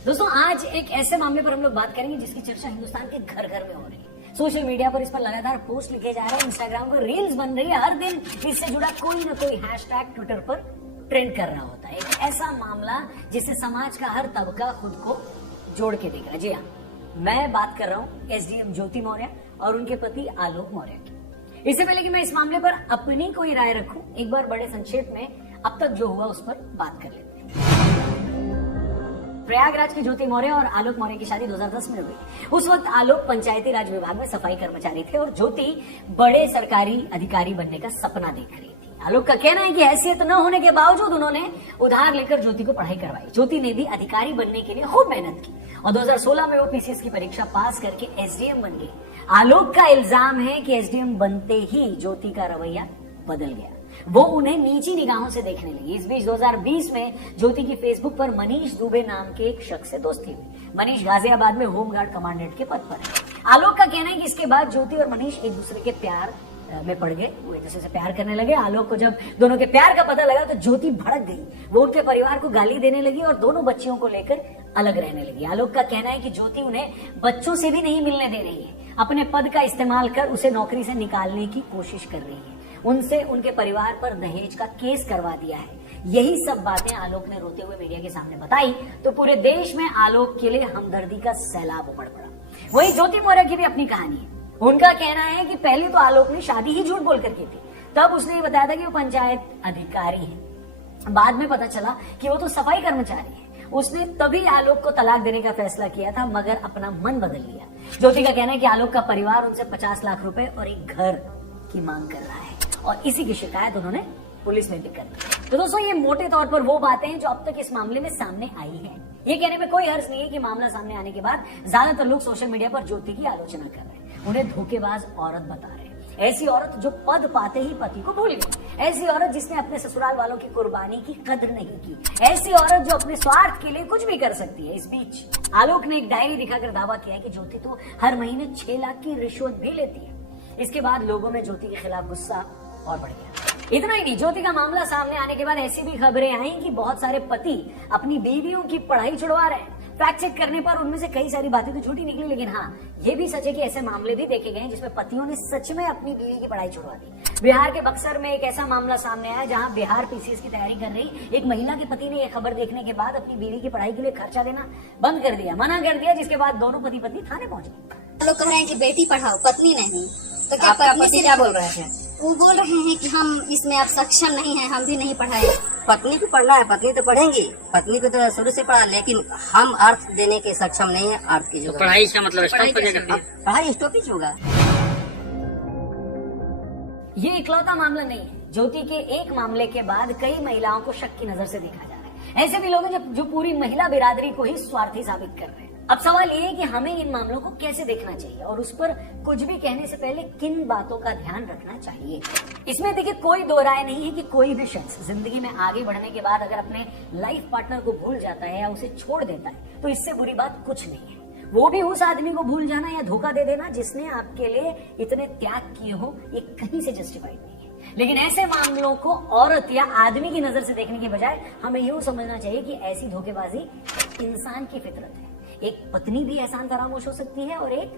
दोस्तों आज एक ऐसे मामले पर हम लोग बात करेंगे जिसकी चर्चा हिंदुस्तान के घर घर में हो रही है। सोशल मीडिया पर इस पर लगातार पोस्ट लिखे जा रहे हैं, इंस्टाग्राम पर रील्स बन रही है, हर दिन इससे जुड़ा कोई ना कोई हैशटैग ट्विटर पर ट्रेंड कर रहा होता है। एक ऐसा मामला जिससे समाज का हर तबका खुद को जोड़ के देख रहा है। जी हाँ, मैं बात कर रहा हूँ एसडीएम ज्योति मौर्य और उनके पति आलोक मौर्य की। इससे पहले कि मैं इस मामले पर अपनी कोई राय रखूं, एक बार बड़े संक्षेप में अब तक जो हुआ उस पर बात कर लेते हैं। प्रयागराज की ज्योति मौर्य और आलोक मौर्य की शादी 2010 में हुई। उस वक्त आलोक पंचायती राज विभाग में सफाई कर्मचारी थे और ज्योति बड़े सरकारी अधिकारी बनने का सपना देख रही थी। आलोक का कहना है कि हैसियत न होने के बावजूद उन्होंने उधार लेकर ज्योति को पढ़ाई करवाई। ज्योति ने भी अधिकारी बनने के लिए खूब मेहनत की और 2016 में वो पीसीएस की परीक्षा पास करके एसडीएम बन गई। आलोक का इल्जाम है कि एसडीएम बनते ही ज्योति का रवैया बदल गया, वो उन्हें नीची निगाहों से देखने लगी। इस बीच 2020 में ज्योति की फेसबुक पर मनीष दुबे नाम के एक शख्स से दोस्ती हुई। मनीष गाजियाबाद में होमगार्ड कमांडेंट के पद पर है। आलोक का कहना है कि इसके बाद ज्योति और मनीष एक दूसरे के प्यार में पड़ गए, वो एक दूसरे से प्यार करने लगे। आलोक को जब दोनों के प्यार का पता लगा तो ज्योति भड़क गई, वो उनके परिवार को गाली देने लगी और दोनों बच्चियों को लेकर अलग रहने लगी। आलोक का कहना है कि ज्योति उन्हें बच्चों से भी नहीं मिलने दे रही है, अपने पद का इस्तेमाल कर उसे नौकरी से निकालने की कोशिश कर रही है, उनसे उनके परिवार पर दहेज का केस करवा दिया है। यही सब बातें आलोक ने रोते हुए मीडिया के सामने बताई तो पूरे देश में आलोक के लिए हमदर्दी का सैलाब उमड़ पड़ा। वही ज्योति मौर्य की भी अपनी कहानी है। उनका कहना है कि पहले तो आलोक ने शादी ही झूठ बोलकर की थी, तब उसने ये बताया था कि वो पंचायत अधिकारी है। बाद में पता चला कि वो तो सफाई कर्मचारी है। उसने तभी आलोक को तलाक देने का फैसला किया था, मगर अपना मन बदल लिया। ज्योति का कहना है कि आलोक का परिवार उनसे 50 लाख रुपए और एक घर की मांग कर रहा है और इसी की शिकायत उन्होंने पुलिस में भी कर दी। तो दोस्तों ये मोटे तौर पर वो बातें हैं जो अब तक इस मामले में सामने आई हैं। ये कहने में कोई हर्ज नहीं है कि मामला सामने आने के बाद ज्यादातर लोग सोशल मीडिया पर ज्योति की आलोचना कर रहे हैं, उन्हें धोखेबाज औरत बता रहे हैं। ऐसी औरत जो पद पाते ही पति को भूल गई, ऐसी औरत जिसने अपने ससुराल वालों की कुर्बानी की कद्र नहीं की, ऐसी औरत जो अपने स्वार्थ के लिए कुछ भी कर सकती है। इस बीच आलोक ने एक डायरी दिखाकर दावा किया है कि ज्योति तो हर महीने 6 लाख की रिश्वत भी लेती है। इसके बाद लोगों में ज्योति के खिलाफ गुस्सा और बढ़ गया। इतना ही नहीं, ज्योति का मामला सामने आने के बाद ऐसी भी खबरें आई कि बहुत सारे पति अपनी बीवियों की पढ़ाई छुड़वा रहे हैं। फैक्ट चेक करने पर उनमें से कई सारी बातें तो झूठी निकली, लेकिन हाँ ये भी सच है कि ऐसे मामले भी देखे गए जिसमें पतियों ने सच में अपनी बीवी की पढ़ाई छुड़वा दी। बिहार के बक्सर में एक ऐसा मामला सामने आया जहां बिहार पीसीएस की तैयारी कर रही एक महिला के पति ने यह खबर देखने के बाद अपनी बीवी की पढ़ाई के लिए खर्चा देना बंद कर दिया, मना कर दिया, जिसके बाद दोनों पति पत्नी थाने पहुंचे। लोग कह रहे हैं कि बेटी पढ़ाओ पत्नी नहीं, तो क्या आपका पत्नी पति से क्या बोल रहे थे? वो बोल रहे हैं कि हम इसमें आप सक्षम नहीं हैं, हम भी नहीं पढ़ाए। पत्नी को पढ़ना है, पत्नी तो पढ़ेंगी, पत्नी को तो शुरू से पढ़ा, लेकिन हम अर्थ देने के सक्षम नहीं है। अर्थ की जो पढ़ाई का मतलब स्टॉप कर देगा। पढ़ाई स्टॉपेज होगा। ये इकलौता मामला नहीं है। ज्योति के एक मामले के बाद कई महिलाओं को शक की नजर से देखा जा रहा है। ऐसे भी लोग हैं जो पूरी महिला बिरादरी को ही स्वार्थी साबित कर रहे हैं। अब सवाल ये है कि हमें इन मामलों को कैसे देखना चाहिए और उस पर कुछ भी कहने से पहले किन बातों का ध्यान रखना चाहिए। इसमें देखिए कोई दो राय नहीं है कि कोई भी शख्स जिंदगी में आगे बढ़ने के बाद अगर अपने लाइफ पार्टनर को भूल जाता है या उसे छोड़ देता है तो इससे बुरी बात कुछ नहीं है। वो भी उस आदमी को भूल जाना या धोखा दे देना जिसने आपके लिए इतने त्याग किए हो, ये कहीं से जस्टिफाइड नहीं है। लेकिन ऐसे मामलों को औरत या आदमी की नजर से देखने के बजाय हमें यूं समझना चाहिए कि ऐसी धोखेबाजी इंसान की फितरत है। एक पत्नी भी एहसान फरामोश हो सकती है और एक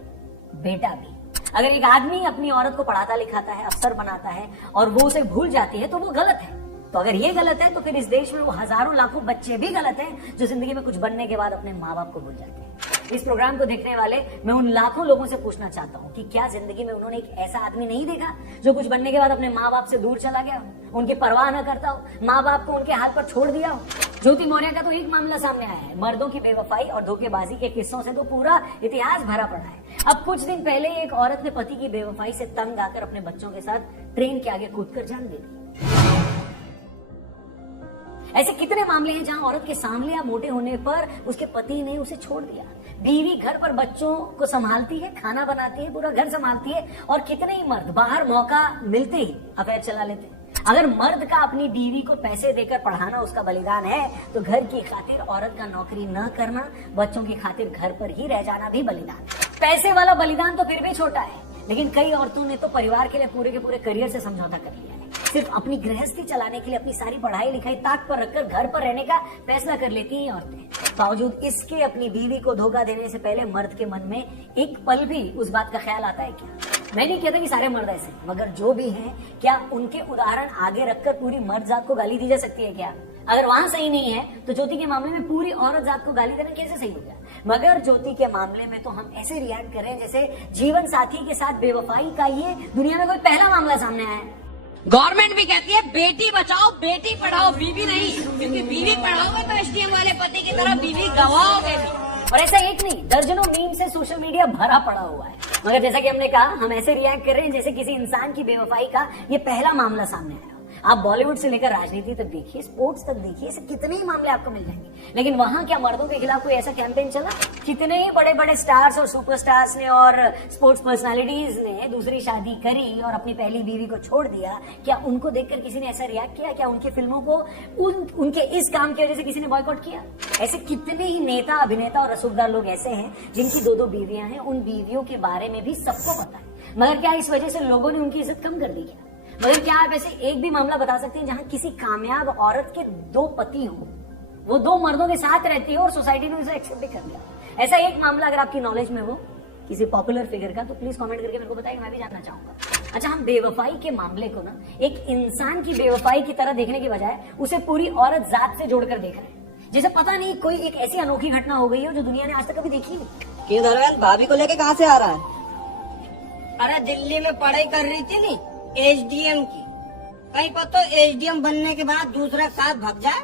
बेटा भी। अगर एक आदमी अपनी औरत को पढ़ाता लिखाता है, अफसर बनाता है और वो उसे भूल जाती है तो वो गलत है। तो अगर ये गलत है तो फिर इस देश में वो हजारों लाखों बच्चे भी गलत हैं जो जिंदगी में कुछ बनने के बाद अपने माँ बाप को भूल जाते हैं। इस प्रोग्राम को देखने वाले मैं उन लाखों लोगों से पूछना चाहता हूँ कि क्या जिंदगी में उन्होंने एक ऐसा आदमी नहीं देखा जो कुछ बनने के बाद अपने माँ बाप से दूर चला गया हो, उनकी परवाह न करता हो, माँ बाप को उनके हाथ पर छोड़ दिया हो। ज्योति मौर्य का तो एक मामला सामने आया है। मर्दों की बेवफाई और धोखेबाजी के किस्सों से तो पूरा इतिहास भरा पड़ा है। अब कुछ दिन पहले एक औरत ने पति की बेवफाई से तंग आकर अपने बच्चों के साथ ट्रेन के आगे कूदकर जान दे दी। ऐसे कितने मामले हैं जहां औरत के सामने या मोटे होने पर उसके पति ने उसे छोड़ दिया। बीवी घर पर बच्चों को संभालती है, खाना बनाती है, पूरा घर संभालती है और कितने ही मर्द बाहर मौका मिलते ही अफेयर चला लेते हैं। अगर मर्द का अपनी बीवी को पैसे देकर पढ़ाना उसका बलिदान है तो घर की खातिर औरत का नौकरी न करना, बच्चों की खातिर घर पर ही रह जाना भी बलिदान है। पैसे वाला बलिदान तो फिर भी छोटा है, लेकिन कई औरतों ने तो परिवार के लिए पूरे के पूरे करियर से समझौता कर लिया है। सिर्फ अपनी गृहस्थी चलाने के लिए अपनी सारी पढ़ाई लिखाई ताक पर रखकर घर पर रहने का फैसला कर लेती हैं औरतें। बावजूद इसके अपनी बीवी को धोखा देने से पहले मर्द के मन में एक पल भी उस बात का ख्याल आता है क्या? मैं नहीं कहता कि सारे मर्द ऐसे हैं, मगर जो भी हैं, क्या उनके उदाहरण आगे रखकर पूरी मर्द जात को गाली दी जा सकती है क्या? अगर वहां सही नहीं है तो ज्योति के मामले में पूरी औरत जात को गाली देना कैसे सही हो गया? मगर ज्योति के मामले में तो हम ऐसे रिएक्ट करें जैसे जीवन साथी के साथ बेवफाई का ये दुनिया में कोई पहला मामला सामने आया है। गवर्नमेंट भी कहती है बेटी बचाओ बेटी पढ़ाओ, बीवी नहीं, क्योंकि बीवी पढ़ाओगे तो एसडीएम वाले पति की तरह बीवी गवाओगे भी। और ऐसा एक नहीं, दर्जनों मीम से सोशल मीडिया भरा पड़ा हुआ है। मगर जैसा कि हमने कहा, हम ऐसे रिएक्ट कर रहे हैं जैसे किसी इंसान की बेवफाई का ये पहला मामला सामने आया। आप बॉलीवुड से लेकर राजनीति तक देखिए, स्पोर्ट्स तक देखिए, ऐसे कितने ही मामले आपको मिल जाएंगे। लेकिन वहां क्या मर्दों के खिलाफ कोई ऐसा कैंपेन चला? कितने ही बड़े बड़े स्टार्स और सुपरस्टार्स ने और स्पोर्ट्स पर्सनालिटीज ने दूसरी शादी करी और अपनी पहली बीवी को छोड़ दिया। क्या उनको देखकर किसी ने ऐसा रिएक्ट किया? क्या उनकी फिल्मों को उनके इस काम की वजह से किसी ने बॉयकॉट किया? ऐसे कितने ही नेता, अभिनेता और रसूखदार लोग ऐसे हैं जिनकी 2-2 बीवियां हैं। उन बीवियों के बारे में भी सबको पता है, मगर क्या इस वजह से लोगों ने उनकी इज्जत कम कर दी क्या? मगर क्या आप ऐसे एक भी मामला बता सकते हैं जहां किसी कामयाब औरत के 2 पति हो, वो 2 मर्दों के साथ रहती हो और सोसाइटी ने उसे एक्सेप्ट भी कर लिया? ऐसा एक मामला अगर आपकी नॉलेज में हो किसी पॉपुलर फिगर का, तो प्लीज कमेंट करके मेरे को बताइए, मैं भी जानना चाहूंगा। अच्छा, हम बेवफाई के मामले को ना एक इंसान की बेवफाई की तरह देखने के बजाय उसे पूरी औरत जात से जोड़कर देख रहे हैं, जैसे पता नहीं कोई एक ऐसी अनोखी घटना हो गई हो जो दुनिया ने आज तक कभी देखी नहीं। क्यों धर्मेंद्र, भाभी को लेके कहाँ से आ रहा है? अरे दिल्ली में पढ़ाई कर रही थी नी एसडीएम की, कहीं पर तो एसडीएम बनने के बाद दूसरा साथ भाग जाए।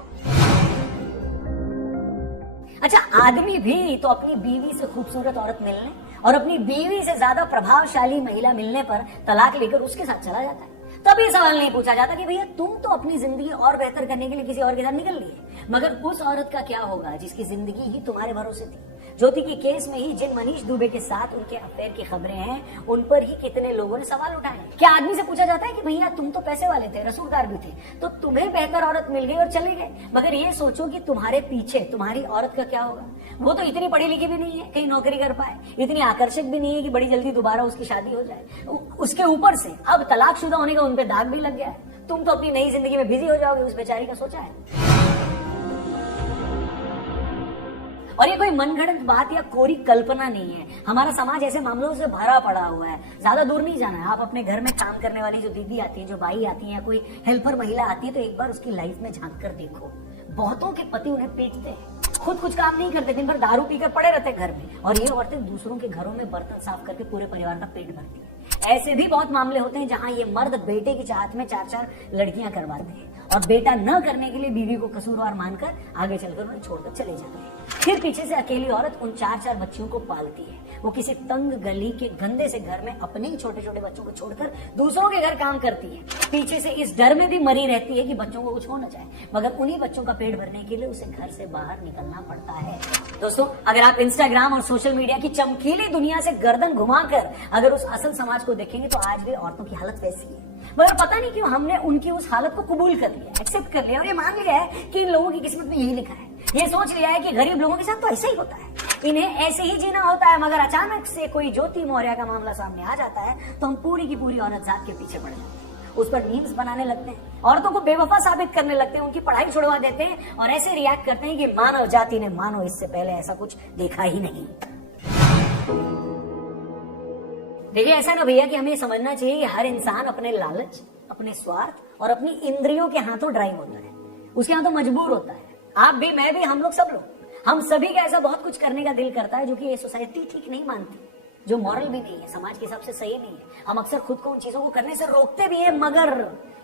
अच्छा, आदमी भी तो अपनी बीवी से खूबसूरत औरत मिलने और अपनी बीवी से ज्यादा प्रभावशाली महिला मिलने पर तलाक लेकर उसके साथ चला जाता है। तभी सवाल नहीं पूछा जाता कि भैया तुम तो अपनी जिंदगी और बेहतर करने के लिए किसी और के साथ निकल लिए, मगर उस औरत का क्या होगा जिसकी जिंदगी ही तुम्हारे भरोसे थी? ज्योति की केस में ही जिन मनीष दुबे के साथ उनके अफेयर की खबरें हैं, उन पर ही कितने लोगों ने सवाल उठाए। क्या आदमी से पूछा जाता है कि भैया तुम तो पैसे वाले थे, रसूखदार भी थे, तो तुम्हें बेहतर औरत मिल गई और चले गए, मगर ये सोचो कि तुम्हारे पीछे तुम्हारी औरत का क्या होगा? वो तो इतनी पढ़ी लिखी भी नहीं है कहीं नौकरी कर पाए, इतनी आकर्षक भी नहीं है कि बड़ी जल्दी दोबारा उसकी शादी हो जाए। उसके ऊपर से अब तलाकशुदा होने का उन पे दाग भी लग गया है। तुम तो अपनी नई जिंदगी में बिजी हो जाओगे, उस बेचारी का सोचा है? और ये कोई मनगढ़ंत बात या कोरी कल्पना नहीं है। हमारा समाज ऐसे मामलों से भरा पड़ा हुआ है। ज्यादा दूर नहीं जाना है, आप अपने घर में काम करने वाली जो दीदी आती है, जो बाई आती है, या कोई हेल्पर महिला आती है, तो एक बार उसकी लाइफ में झांक कर देखो। बहुतों के पति उन्हें पीटते हैं, खुद कुछ काम नहीं करते, दिन भर दारू पीकर पड़े रहते घर में, और ये औरतें दूसरों के घरों में बर्तन साफ करके पूरे परिवार का पेट भरती है। ऐसे भी बहुत मामले होते हैं जहां ये मर्द बेटे की चाहत में 4-4 लड़कियां करवाते हैं और बेटा न करने के लिए बीवी को कसूरवार मानकर आगे चलकर उन्हें छोड़कर चले जाते हैं। फिर पीछे से अकेली औरत उन 4-4 बच्चियों को पालती है। वो किसी तंग गली के गंदे से घर में अपने ही छोटे छोटे बच्चों को छोड़कर दूसरों के घर काम करती है। पीछे से इस डर में भी मरी रहती है कि बच्चों को कुछ हो न जाए, मगर उन्हीं बच्चों का पेट भरने के लिए उसे घर से बाहर निकलना पड़ता है। दोस्तों, अगर आप इंस्टाग्राम और सोशल मीडिया की चमकीली दुनिया से गर्दन घुमाकर अगर उस असल समाज को देखेंगे तो आज भी औरतों की हालत वैसी है। मगर पता नहीं क्यों हमने उनकी उस हालत को कबूल कर लिया, एक्सेप्ट कर लिया और ये मान लिया है कि इन लोगों की किस्मत में यही लिखा है। ये सोच लिया है कि गरीब लोगों के साथ तो ऐसा ही होता है, इन्हें ऐसे ही जीना होता है। मगर अचानक से कोई ज्योति मौर्य का मामला सामने आ जाता है तो हम पूरी की पूरी औरत जात के पीछे पड़ जाते हैं, उस पर मीम्स बनाने लगते हैं, औरतों को बेवफा साबित करने लगते हैं, उनकी पढ़ाई छुड़वा देते हैं और ऐसे रिएक्ट करते हैं कि मानव जाति ने मानो इससे पहले ऐसा कुछ देखा ही नहीं। देखिए, ऐसा ना भैया कि हमें समझना चाहिए कि हर इंसान अपने लालच, अपने स्वार्थ और अपनी इंद्रियों के हाथों ड्राइव होता है, उसके हाथों मजबूर होता है। आप भी, मैं भी, हम लोग, सब लोग, हम सभी का ऐसा बहुत कुछ करने का दिल करता है जो कि ये सोसाइटी ठीक नहीं मानती, जो मॉरल भी नहीं है, समाज के हिसाब से सही नहीं है। हम अक्सर खुद को उन चीजों को करने से रोकते भी हैं, मगर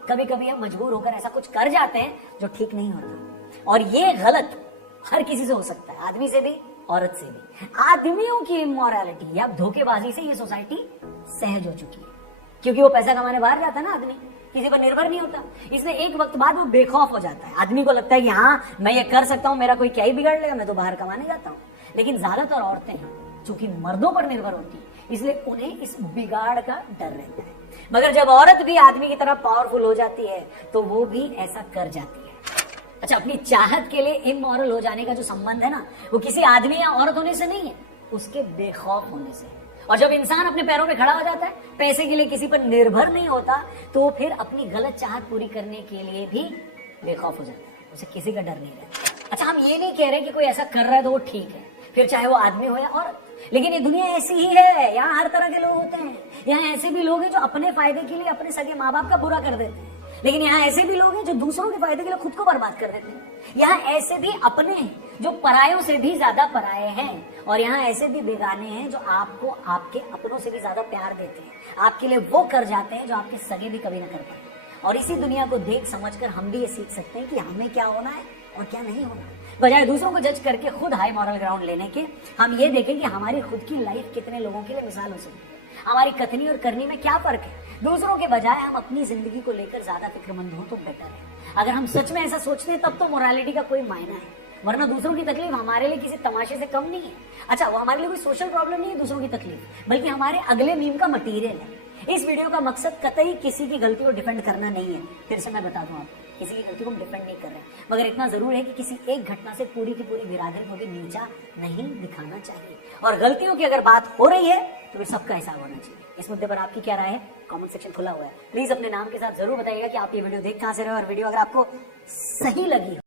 कभी कभी हम मजबूर होकर ऐसा कुछ कर जाते हैं जो ठीक नहीं होता। और ये गलत हर किसी से हो सकता है, आदमी से भी, औरत से भी। आदमियों की इमोरलिटी या धोखेबाजी से ये सोसाइटी सहज हो चुकी है, क्योंकि वो पैसा कमाने बाहर जाता है ना, आदमी किसी पर निर्भर नहीं होता, इसलिए एक वक्त बाद वो बेखौफ हो जाता है। आदमी को लगता है कि हाँ, मैं ये कर सकता हूं, मेरा कोई क्या ही बिगाड़ लेगा, मैं तो बाहर कमाने जाता हूं। लेकिन ज्यादातर औरतें हैं चूंकि मर्दों पर निर्भर होती है, इसलिए उन्हें इस बिगाड़ का डर रहता है। मगर जब औरत भी आदमी की तरह पावरफुल हो जाती है तो वो भी ऐसा कर जाती है। अच्छा, अपनी चाहत के लिए इमोरल हो जाने का जो संबंध है ना, वो किसी आदमी या औरत होने से नहीं है, उसके बेखौफ होने से। और जब इंसान अपने पैरों पे खड़ा हो जाता है, पैसे के लिए किसी पर निर्भर नहीं होता, तो फिर अपनी गलत चाहत पूरी करने के लिए भी बेखौफ हो जाता है, उसे किसी का डर नहीं रहता। अच्छा, हम ये नहीं कह रहे कि कोई ऐसा कर रहा है तो वो ठीक है, फिर चाहे वो आदमी हो या औरत, लेकिन ये दुनिया ऐसी ही है, यहाँ हर तरह के लोग होते हैं। यहाँ ऐसे भी लोग हैं जो अपने फायदे के लिए अपने सगे माँ बाप का बुरा कर देते हैं, लेकिन यहाँ ऐसे भी लोग हैं जो दूसरों के फायदे के लिए खुद को बर्बाद कर देते हैं। यहाँ ऐसे भी अपने हैं जो परायों से भी ज्यादा पराये हैं, और यहाँ ऐसे भी बेगाने हैं जो आपको आपके अपनों से भी ज्यादा प्यार देते हैं, आपके लिए वो कर जाते हैं जो आपके सगे भी कभी ना कर पाए। और इसी दुनिया को देख समझकर हम भी ये सीख सकते हैं कि हमें क्या होना है और क्या नहीं होना। बजाय दूसरों को जज करके खुद हाई मॉरल ग्राउंड लेने के, हम ये देखें कि हमारी खुद की लाइफ कितने लोगों के लिए मिसाल हो सकती है, हमारी कथनी और करनी में क्या फर्क है। दूसरों के बजाय हम अपनी जिंदगी को लेकर ज्यादा फिक्रमंद हो तो बेटर है। अगर हम सच में ऐसा सोचते हैं तब तो मोरालिटी का कोई मायना है, वरना दूसरों की तकलीफ हमारे लिए किसी तमाशे से कम नहीं है। अच्छा, वो हमारे लिए कोई सोशल प्रॉब्लम नहीं है दूसरों की तकलीफ, बल्कि हमारे अगले मीम का मटीरियल है। इस वीडियो का मकसद कतई किसी की गलती को डिफेंड करना नहीं है, फिर से मैं बता दूं आपको, किसी की गलती को हम डिफेंड नहीं कर रहे हैं, मगर इतना जरूर है कि किसी एक घटना से पूरी की पूरी बिरादरी को भी नीचा नहीं दिखाना चाहिए। और गलतियों की अगर बात हो रही है तो फिर सबका हिसाब होना चाहिए। इस मुद्दे पर आपकी क्या राय है? कमेंट सेक्शन खुला हुआ है, प्लीज अपने नाम के साथ जरूर बताइएगा कि आप ये वीडियो देख कहां से रहे हो, और वीडियो अगर आपको सही लगी